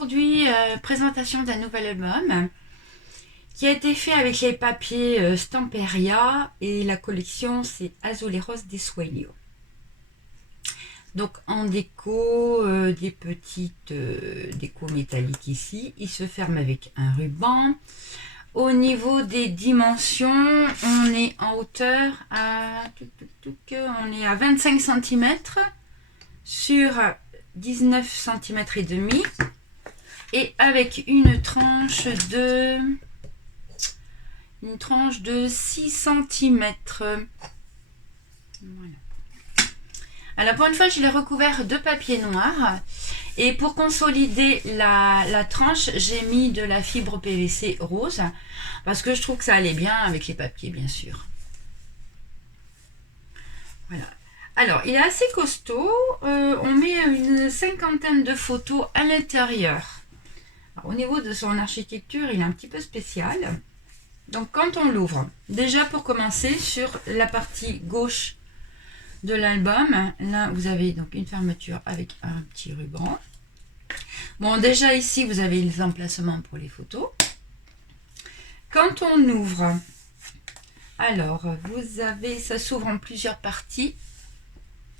aujourd'hui, présentation d'un nouvel album qui a été fait avec les papiers Stamperia et la collection c'est Azuleros de Sueño. Donc en déco, des petites déco métalliques ici. Il se ferme avec un ruban. Au niveau des dimensions, on est en hauteur à, on est à 25 cm sur 19 cm et demi et avec une tranche de 6 cm. Voilà. Alors pour une fois, je l'ai recouvert de papier noir et pour consolider la tranche, j'ai mis de la fibre PVC rose parce que je trouve que ça allait bien avec les papiers, bien sûr. Voilà. Alors, il est assez costaud. On met une cinquantaine de photos à l'intérieur. Au niveau de son architecture, il est un petit peu spécial. Donc, quand on l'ouvre, déjà pour commencer, sur la partie gauche de l'album, là, vous avez donc une fermeture avec un petit ruban. Bon, déjà ici, vous avez les emplacements pour les photos. Quand on ouvre, alors, vous avez, ça s'ouvre en plusieurs parties.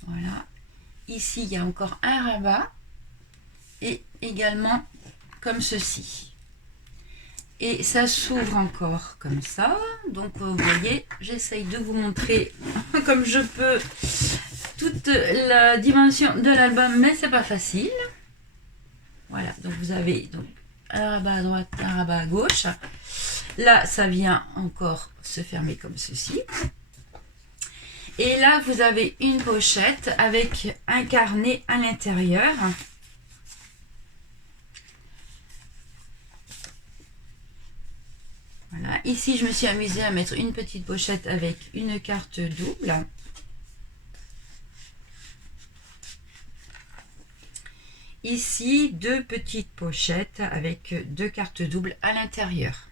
Voilà. Ici, il y a encore un rabat et également comme ceci. Et ça s'ouvre encore comme ça. Donc, vous voyez, j'essaye de vous montrer comme je peux toute la dimension de l'album, mais c'est pas facile. Voilà, donc vous avez donc un rabat à droite, un rabat à gauche. Là, ça vient encore se fermer comme ceci. Et là, vous avez une pochette avec un carnet à l'intérieur. Voilà. Ici, je me suis amusée à mettre une petite pochette avec une carte double. Ici, deux petites pochettes avec deux cartes doubles à l'intérieur.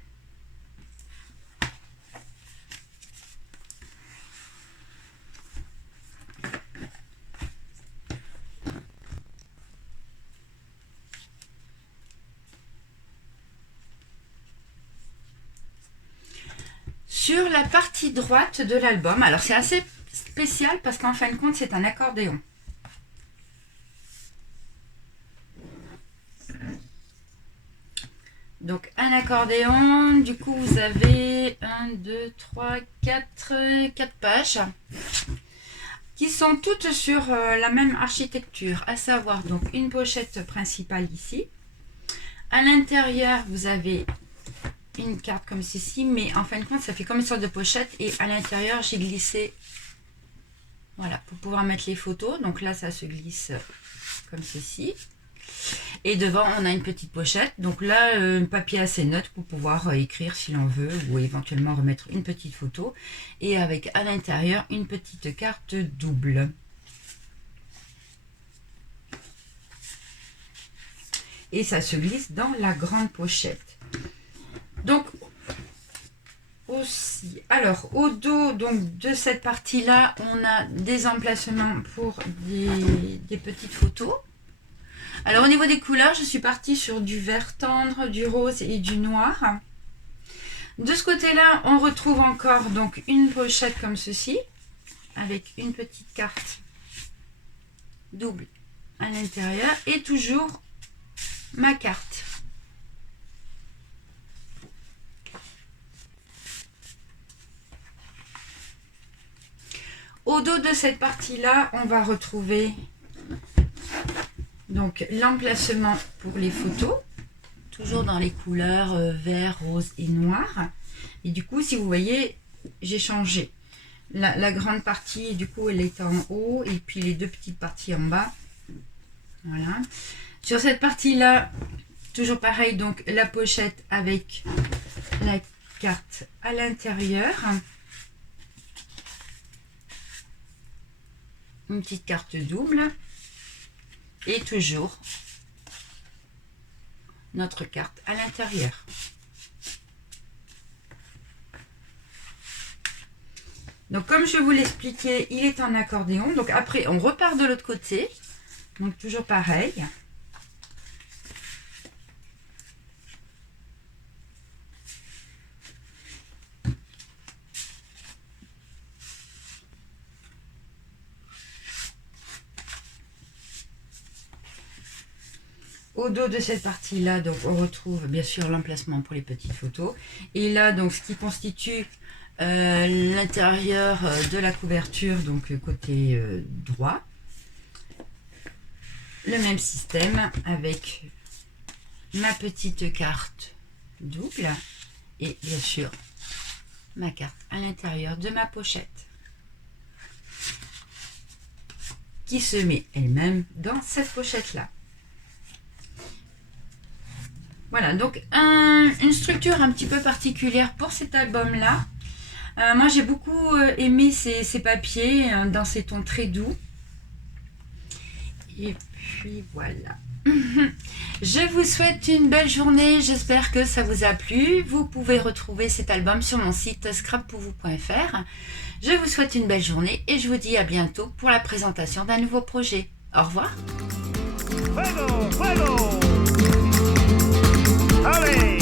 Sur la partie droite de l'album, alors c'est assez spécial parce qu'en fin de compte, c'est un accordéon. Donc un accordéon, du coup vous avez 1, 2, 3, 4 pages qui sont toutes sur la même architecture, à savoir donc une pochette principale ici. À l'intérieur, vous avez une carte comme ceci, mais en fin de compte, ça fait comme une sorte de pochette et à l'intérieur, j'ai glissé, voilà, pour pouvoir mettre les photos. Donc là, ça se glisse comme ceci. Et devant, on a une petite pochette. Donc là, un papier assez neutre pour pouvoir écrire si l'on veut ou éventuellement remettre une petite photo. Et avec à l'intérieur, une petite carte double. Et ça se glisse dans la grande pochette. Donc, aussi, alors au dos donc, de cette partie-là, on a des emplacements pour des petites photos. Alors au niveau des couleurs, je suis partie sur du vert tendre, du rose et du noir. De ce côté-là, on retrouve encore donc une pochette comme ceci, avec une petite carte double à l'intérieur et toujours ma carte. Au dos de cette partie-là, on va retrouver donc l'emplacement pour les photos, toujours dans les couleurs vert, rose et noir. Et du coup, si vous voyez, j'ai changé. La grande partie, du coup, elle est en haut et puis les deux petites parties en bas. Voilà. Sur cette partie-là, toujours pareil, donc la pochette avec la carte à l'intérieur. Une petite carte double et toujours notre carte à l'intérieur. Donc comme je vous l'expliquais, il est en accordéon. Donc après on repart de l'autre côté. Donc toujours pareil. Au dos de cette partie-là, donc on retrouve bien sûr l'emplacement pour les petites photos. Et là, donc ce qui constitue l'intérieur de la couverture, donc côté droit. Le même système avec ma petite carte double et bien sûr ma carte à l'intérieur de ma pochette qui se met elle-même dans cette pochette-là. Voilà, donc une structure un petit peu particulière pour cet album-là. Moi, j'ai beaucoup aimé ces papiers dans ces tons très doux. Et puis voilà. Je vous souhaite une belle journée. J'espère que ça vous a plu. Vous pouvez retrouver cet album sur mon site scrappourvous.fr. Je vous souhaite une belle journée et je vous dis à bientôt pour la présentation d'un nouveau projet. Au revoir. ¡Fuego! ¡Fuego! ¡Ale!